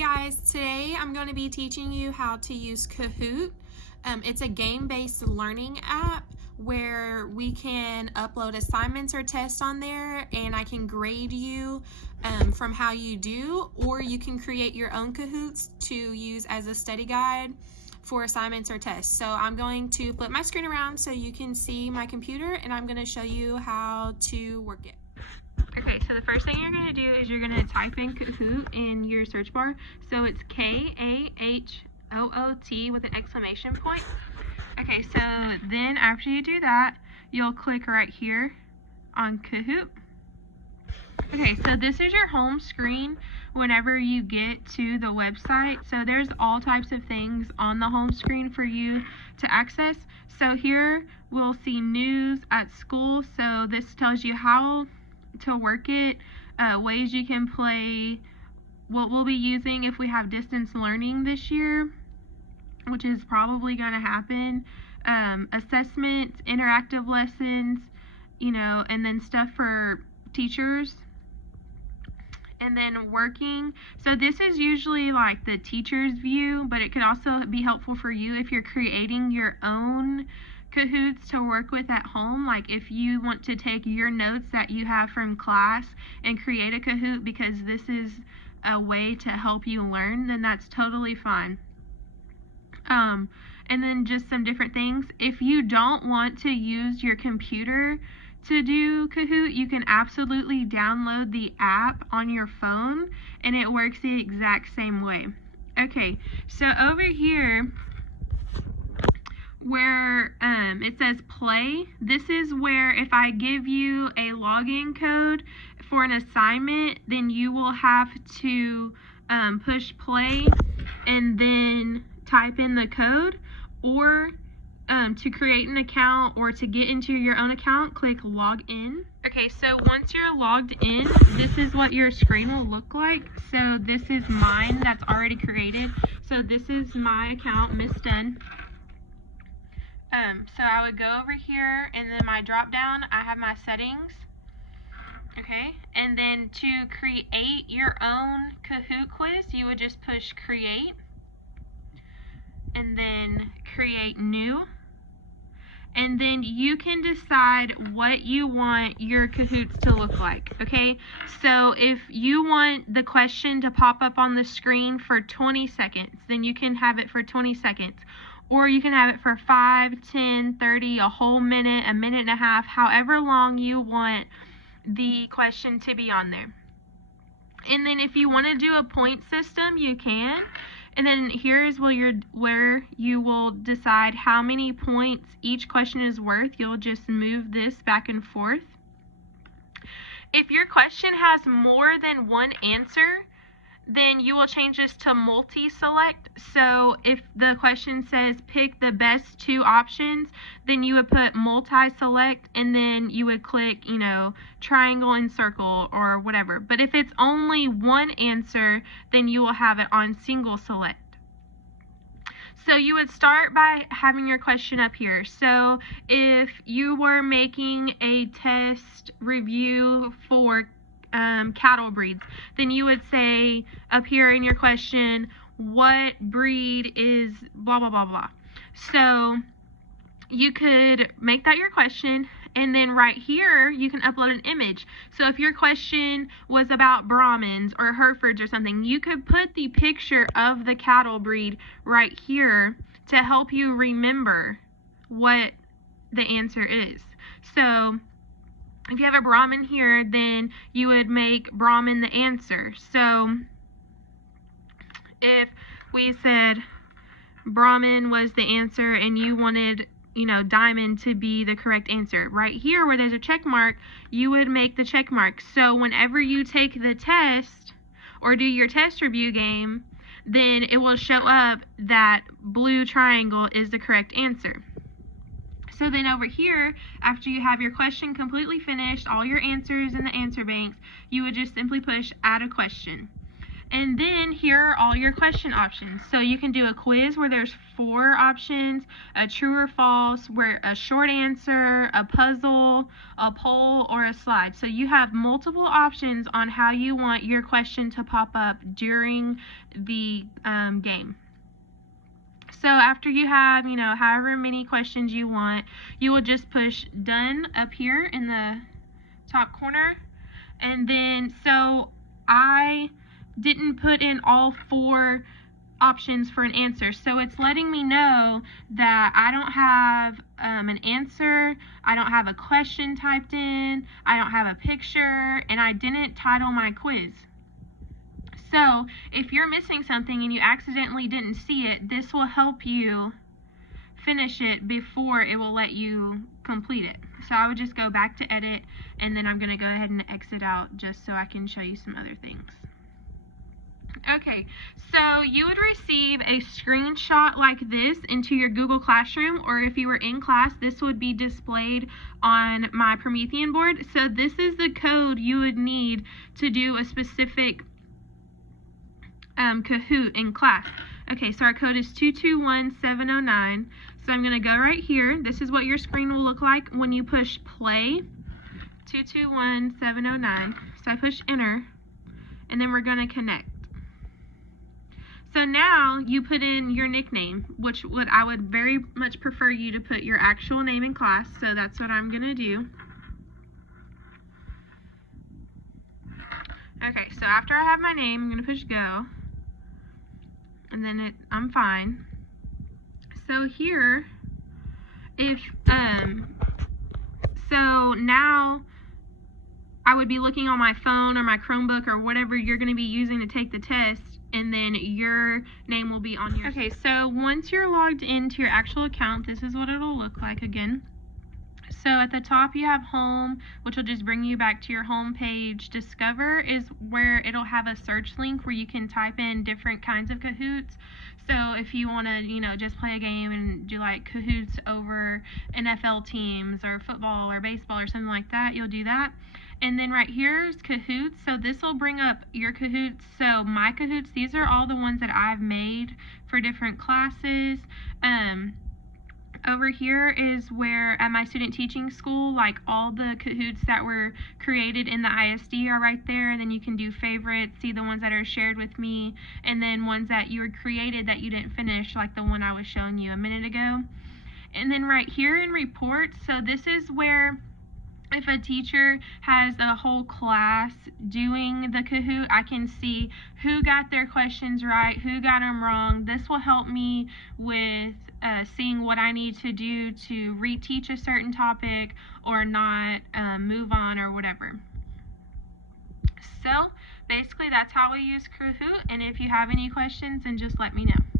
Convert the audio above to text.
guys, today I'm going to be teaching you how to use Kahoot. It's a game-based learning app where we can upload assignments or tests on there, and I can grade you from how you do, or you can create your own Kahoots to use as a study guide for assignments or tests. So I'm going to flip my screen around so you can see my computer, and I'm going to show you how to work it. Okay, so the first thing you're going to do is you're going to type in Kahoot in your search bar. So it's K-A-H-O-O-T with an exclamation point. Okay, so then after you do that, you'll click right here on Kahoot. Okay, so this is your home screen whenever you get to the website. So there's all types of things on the home screen for you to access. So here we'll see news at school. So this tells you how to work it, ways you can play, what we'll be using if we have distance learning this year, which is probably going to happen, assessments, interactive lessons, and then stuff for teachers, and then working. So this is usually like the teacher's view, but it could also be helpful for you if you're creating your own Kahoots to work with at home. Like if you want to take your notes that you have from class and create a Kahoot because this is a way to help you learn, then that's totally fine. And then just some different things. If you don't want to use your computer to do Kahoot, you can absolutely download the app on your phone and it works the exact same way. Okay, so over here where it says play, this is where if I give you a login code for an assignment, then you will have to push play and then type in the code, or to create an account or to get into your own account, click log in. Okay, so once you're logged in, this is what your screen will look like. So this is mine that's already created. So this is my account, Miss Dunn. So I would go over here, and then my drop down, I have my settings. Okay, and then to create your own Kahoot quiz, you would just push create, and then create new, and then you can decide what you want your Kahoots to look like. Okay, so if you want the question to pop up on the screen for 20 seconds, then you can have it for 20 seconds. Or you can have it for 5, 10, 30, a whole minute, a minute and a half, however long you want the question to be on there. And then if you want to do a point system, you can. And then here's where you will decide how many points each question is worth. You'll just move this back and forth. If your question has more than one answer, then you will change this to multi-select. So if the question says pick the best two options, then you would put multi-select, and then you would click, triangle and circle or whatever. But if it's only one answer, then you will have it on single select. So you would start by having your question up here. So if you were making a test review for cattle breeds, then you would say up here in your question, what breed is blah blah blah blah. So you could make that your question, and then right here you can upload an image. So if your question was about Brahmins or Herefords or something, you could put the picture of the cattle breed right here to help you remember what the answer is. So if you have a Brahmin here, then you would make Brahmin the answer. So if we said Brahmin was the answer and you wanted, diamond to be the correct answer, right here where there's a check mark, you would make the check mark. So whenever you take the test or do your test review game, then it will show up that blue triangle is the correct answer. So then over here, after you have your question completely finished, all your answers in the answer banks, you would just simply push add a question. And then here are all your question options. So you can do a quiz where there's 4 options, a true or false, where a short answer, a puzzle, a poll, or a slide. So you have multiple options on how you want your question to pop up during the game. So after you have, however many questions you want, you will just push done up here in the top corner. And then, so I didn't put in all 4 options for an answer. So it's letting me know that I don't have an answer, I don't have a question typed in, I don't have a picture, and I didn't title my quiz. So if you're missing something and you accidentally didn't see it, this will help you finish it before it will let you complete it. So I would just go back to edit, and then I'm going to go ahead and exit out just so I can show you some other things. Okay, so you would receive a screenshot like this into your Google Classroom, or if you were in class, this would be displayed on my Promethean board. So this is the code you would need to do a specific Kahoot in class. Okay, so our code is 221709. So I'm going to go right here. This is what your screen will look like when you push play. 221709. So I push enter, and then we're going to connect. So now you put in your nickname, which I would very much prefer you to put your actual name in class. So that's what I'm going to do. Okay, so after I have my name, I'm going to push go. And then I'm fine. So here, so now I would be looking on my phone or my Chromebook or whatever you're going to be using to take the test, and then your name will be on your... Okay, so once you're logged into your actual account, this is what it'll look like again. So at the top you have home, which will just bring you back to your home page. Discover is where it'll have a search link where you can type in different kinds of Kahoots. So if you want to, just play a game and do like Kahoots over NFL teams or football or baseball or something like that, you'll do that. And then right here is Kahoots. So this will bring up your Kahoots. So my Kahoots, these are all the ones that I've made for different classes. Over here is where at my student teaching school, like all the Kahoots that were created in the ISD are right there, and then you can do favorites, see the ones that are shared with me, and then ones that you were created that you didn't finish, like the one I was showing you a minute ago. And then right here in reports, so this is where if a teacher has a whole class doing the Kahoot, I can see who got their questions right, who got them wrong. This will help me with seeing what I need to do to reteach a certain topic or not move on or whatever. So basically that's how we use Kahoot, and if you have any questions, then just let me know.